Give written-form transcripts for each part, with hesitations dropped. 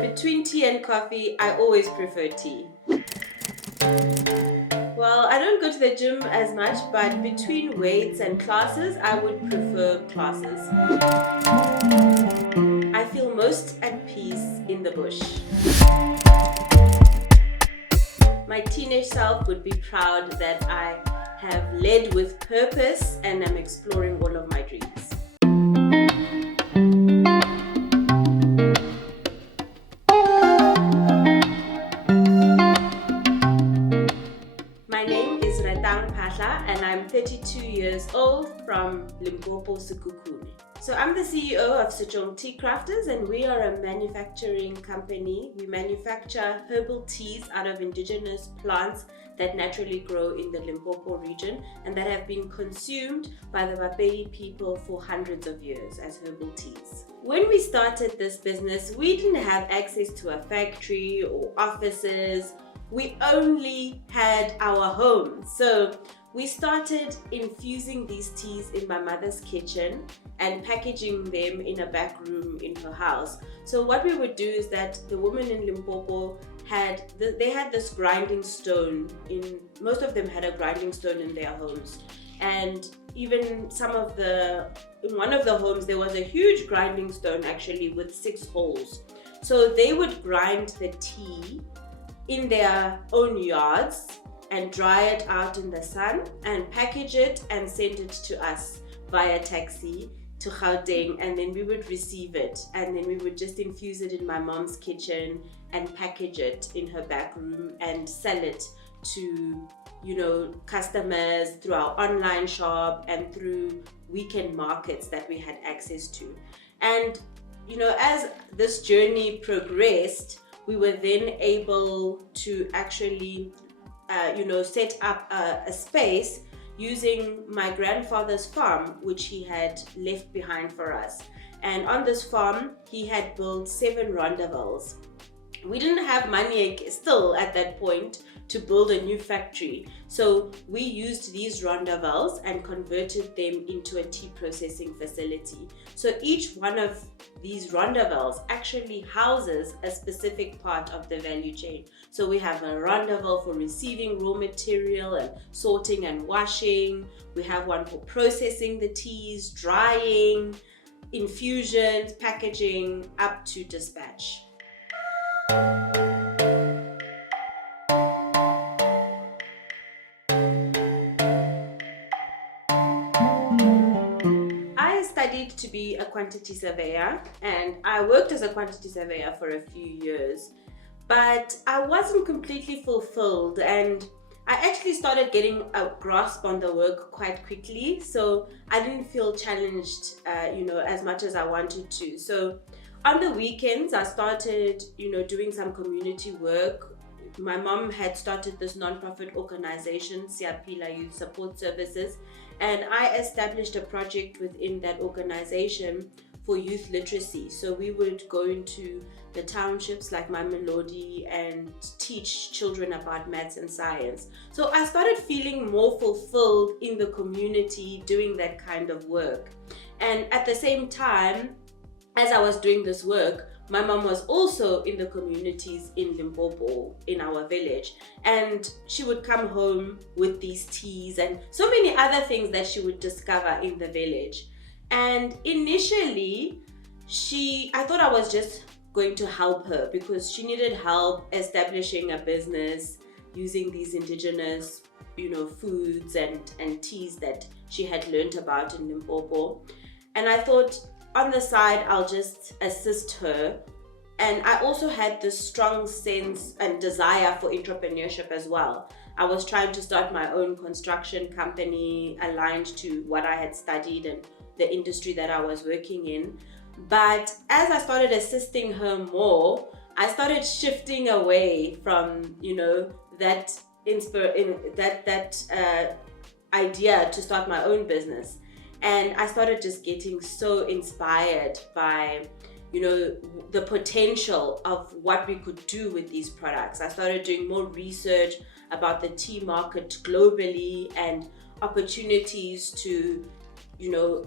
Between tea and coffee, I always prefer tea. Well, I don't go to the gym as much, but between weights and classes, I would prefer classes. I feel most at peace in the bush. My teenage self would be proud that I have led with purpose and am exploring all of my dreams. My name is Retang Phaahla and I'm 32 years old from Limpopo, Sekhukhune. So I'm the CEO of Setšong Tea Crafters and we are a manufacturing company. We manufacture herbal teas out of indigenous plants that naturally grow in the Limpopo region and that have been consumed by the Bapedi people for hundreds of years as herbal teas. When we started this business, we didn't have access to a factory or offices. We only had our home. So we started infusing these teas in my mother's kitchen and packaging them in a back room in her house. So what we would do is that the women in Limpopo had this grinding stone. Most of them had a grinding stone in their homes, and even in one of the homes there was a huge grinding stone actually with 6 holes. So they would grind the tea in their own yards and dry it out in the sun and package it and send it to us via taxi to Gauteng, and then we would receive it and then we would just infuse it in my mom's kitchen and package it in her back room and sell it to customers through our online shop and through weekend markets that we had access to. And as this journey progressed, we were then able to actually set up a space using my grandfather's farm, which he had left behind for us. And on this farm, he had built 7 rondavels. We didn't have money still at that point to build a new factory. So we used these rondavels and converted them into a tea processing facility. So each one of these rondavels actually houses a specific part of the value chain. So we have a rondavel for receiving raw material and sorting and washing. We have one for processing the teas, drying, infusions, packaging, up to dispatch. I studied to be a quantity surveyor and I worked as a quantity surveyor for a few years, but I wasn't completely fulfilled and I actually started getting a grasp on the work quite quickly, so I didn't feel challenged as much as I wanted to. So on the weekends I started doing some community work. My mom had started this non-profit organization, Siaphila Youth Support Services, and I established a project within that organization for youth literacy. So we would go into the townships like Mamelodi and teach children about maths and science. So I started feeling more fulfilled in the community doing that kind of work. And at the same time, as I was doing this work, my mom was also in the communities in Limpopo, in our village, and she would come home with these teas and so many other things that she would discover in the village. And initially, I thought I was just going to help her because she needed help establishing a business using these indigenous, foods and teas that she had learned about in Limpopo. And I thought, on the side, I'll just assist her. And I also had this strong sense and desire for entrepreneurship as well. I was trying to start my own construction company aligned to what I had studied and the industry that I was working in. But as I started assisting her more, I started shifting away from, that idea to start my own business. And I started just getting so inspired by, the potential of what we could do with these products. I started doing more research about the tea market globally and opportunities to,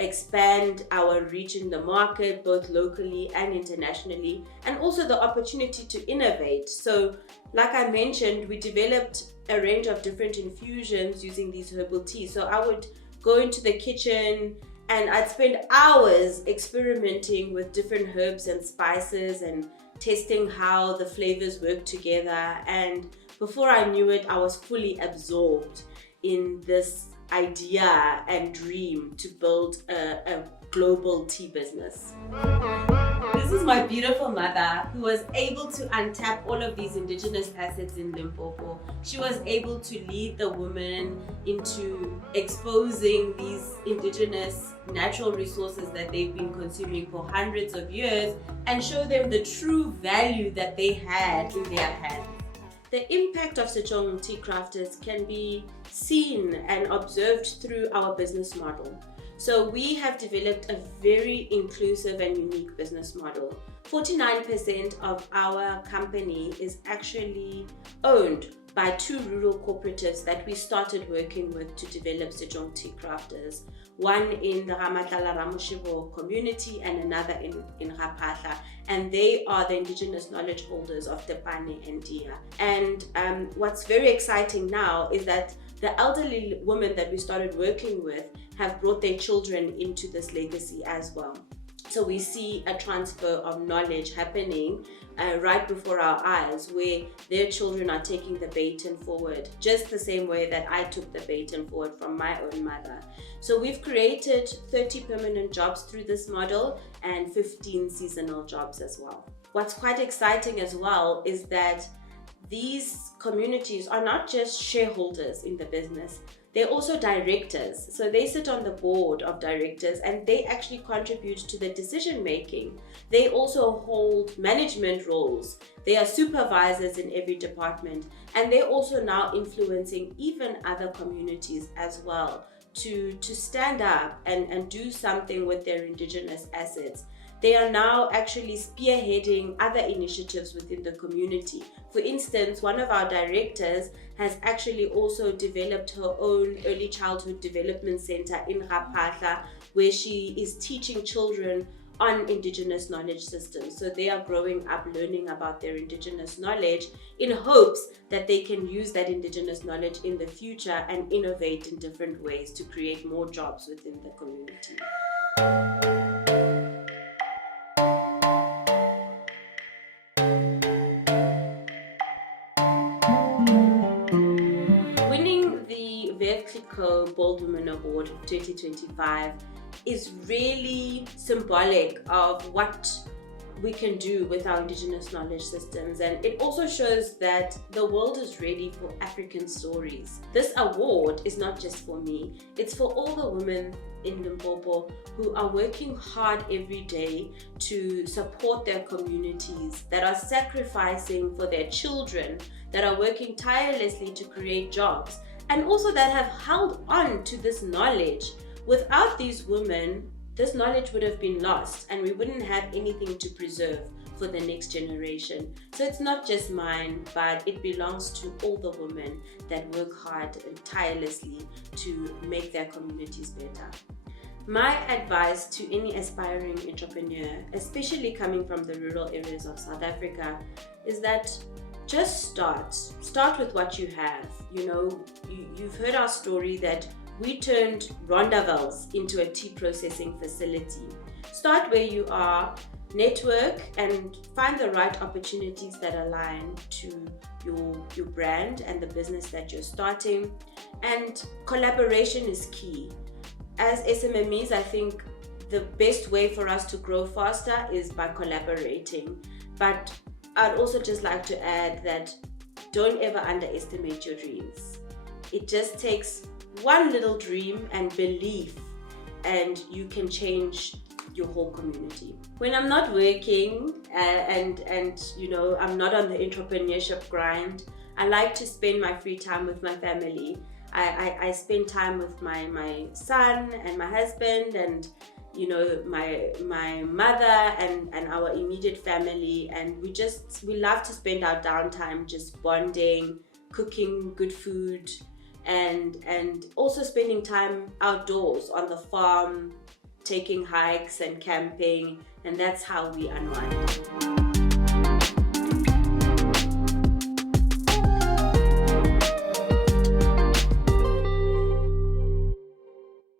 expand our reach in the market, both locally and internationally, and also the opportunity to innovate. So like I mentioned, we developed a range of different infusions using these herbal teas. So I would go into the kitchen and I'd spend hours experimenting with different herbs and spices and testing how the flavors work together. And before I knew it, I was fully absorbed in this idea and dream to build a global tea business. This is my beautiful mother, who was able to untap all of these indigenous assets in Limpopo. She was able to lead the women into exposing these indigenous natural resources that they've been consuming for hundreds of years and show them the true value that they had in their hands. The impact of Setšong Tea Crafters can be seen and observed through our business model. So we have developed a very inclusive and unique business model. 49% of our company is actually owned by 2 rural cooperatives that we started working with to develop Setšong Tea Crafters. One in the Ramatlala Ramushibo community and another in Phaahla. And they are the indigenous knowledge holders of Tepane and Dia. And what's very exciting now is that the elderly women that we started working with have brought their children into this legacy as well. So we see a transfer of knowledge happening right before our eyes, where their children are taking the baton forward, just the same way that I took the baton forward from my own mother. So we've created 30 permanent jobs through this model and 15 seasonal jobs as well. What's quite exciting as well is that these communities are not just shareholders in the business, they're also directors. So they sit on the board of directors and they actually contribute to the decision making. They also hold management roles. They are supervisors in every department, and they're also now influencing even other communities as well to stand up and do something with their indigenous assets. They are now actually spearheading other initiatives within the community. For instance, one of our directors has actually also developed her own early childhood development center in Phaahla, where she is teaching children on indigenous knowledge systems. So they are growing up learning about their indigenous knowledge in hopes that they can use that indigenous knowledge in the future and innovate in different ways to create more jobs within the community. Winning the Veuve Clicquot Bold Women Award 2025 is really symbolic of what we can do with our indigenous knowledge systems, and it also shows that the world is ready for African stories. This award is not just for me, it's for all the women in Limpopo who are working hard every day to support their communities, that are sacrificing for their children, that are working tirelessly to create jobs, and also that have held on to this knowledge. Without these women, this knowledge would have been lost and we wouldn't have anything to preserve for the next generation. So it's not just mine, but it belongs to all the women that work hard and tirelessly to make their communities better. My advice to any aspiring entrepreneur, especially coming from the rural areas of South Africa, is that just start with what you have. You've heard our story that we turned rondavels into a tea processing facility. Start where you are, network, and find the right opportunities that align to your brand and the business that you're starting. And collaboration is key. As SMMEs, I think the best way for us to grow faster is by collaborating. But I'd also just like to add that don't ever underestimate your dreams. It just takes one little dream and belief, and you can change your whole community. When I'm not working and I'm not on the entrepreneurship grind, I like to spend my free time with my family. I spend time with my son and my husband and my mother and our immediate family, and we love to spend our downtime just bonding, cooking good food, and also spending time outdoors on the farm, taking hikes and camping, and that's how we unwind.